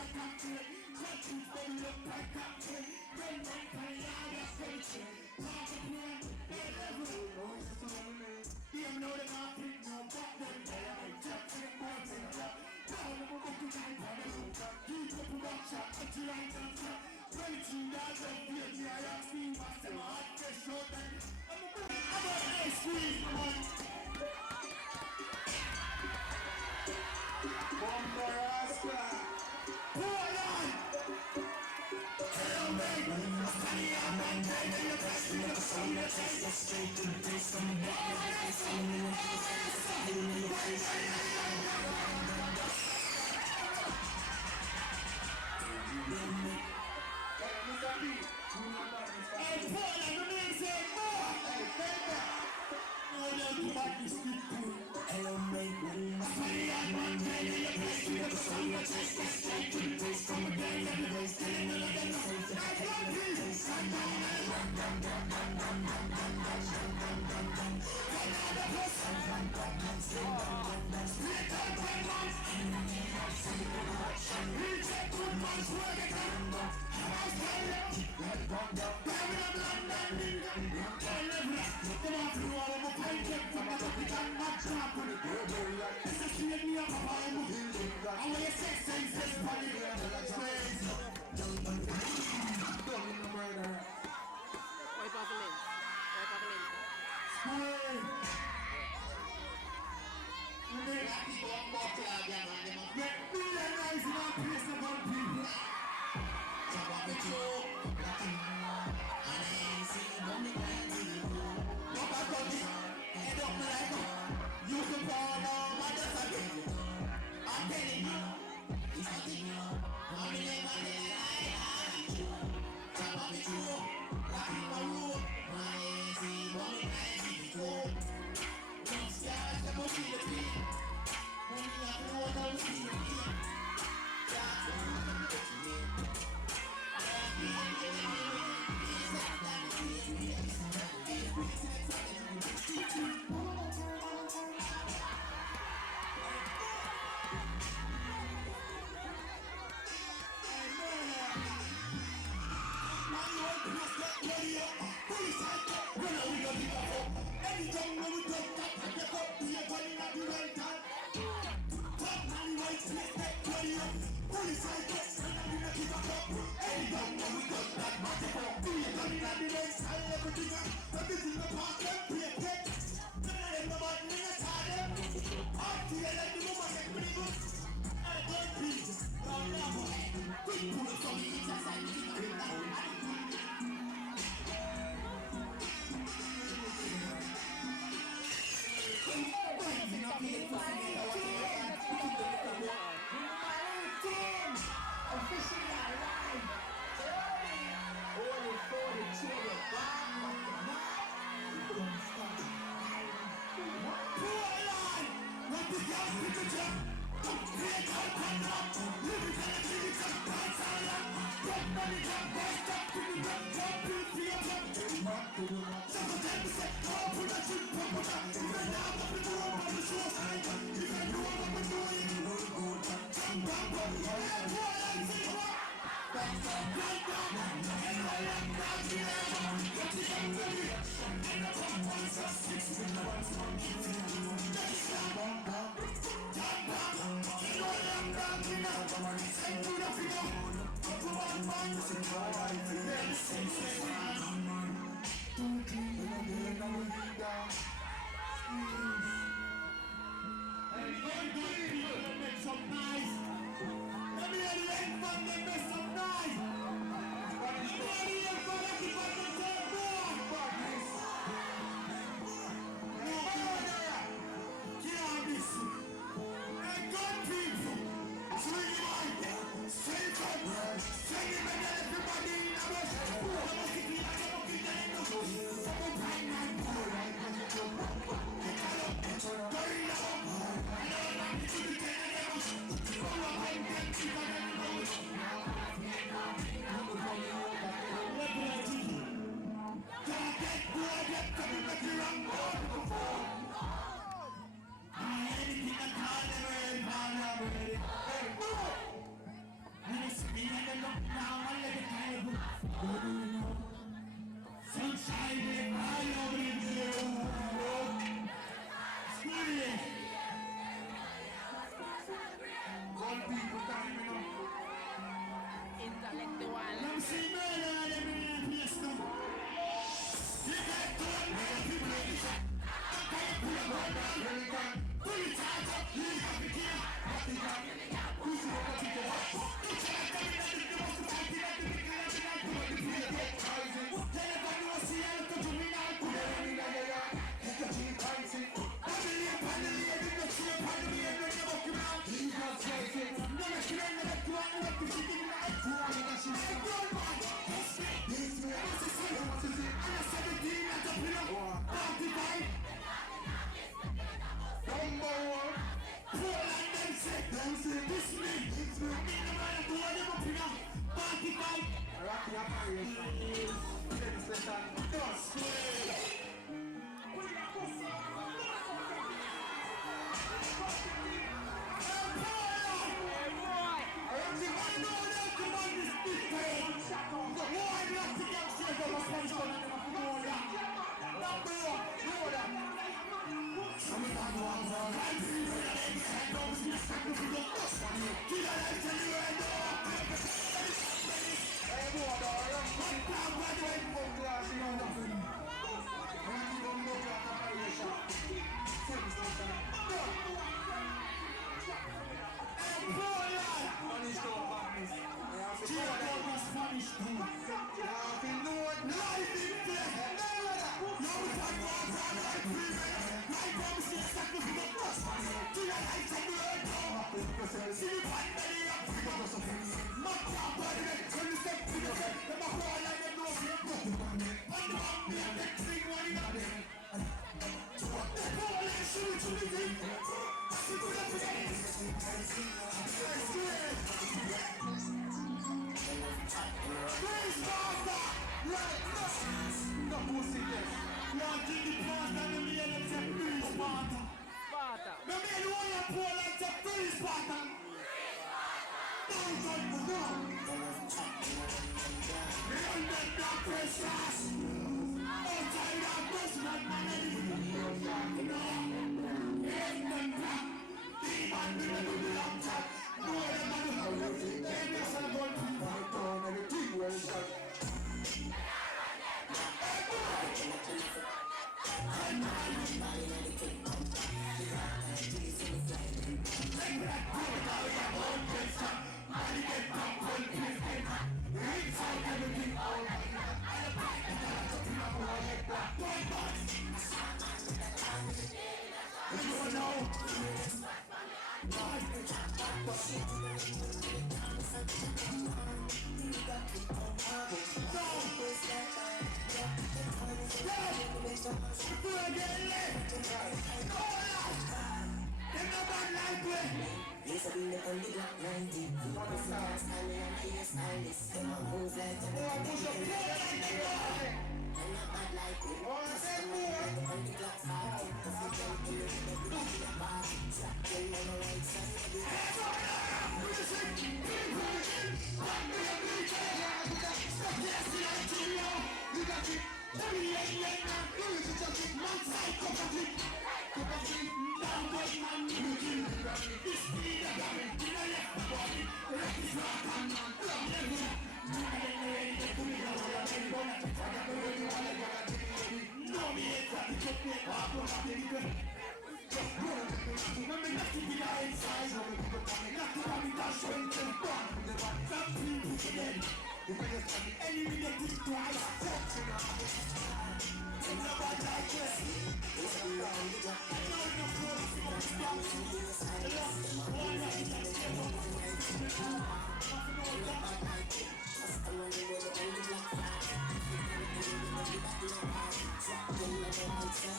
like cocktail. Countries they look like cocktail. They make a lot of culture. Talk to them, they never them know them not pick no back them. They ain't jump to the mountain. Tell them what you got for them. Keep up production until I come to 20 yards of beer. Me I have seen myself. My heart gets short and I'm a ice cream man. Bomber Oscar. Hold on. Hello mate. Honey, I'm on day. You're best to the sun. You're straight to the face. I'm a hey, Paul, I'm going to say more. Hey, Fender. No, don't come this people. Hello, mate. Honey, I'm on day. You're best to the sun. You're straight to the face. From a day to the face. Telling me like I'm safe to the face. say, this me. I mean, the man who are them up in a party fight. Rocky operation. Next session. Just square.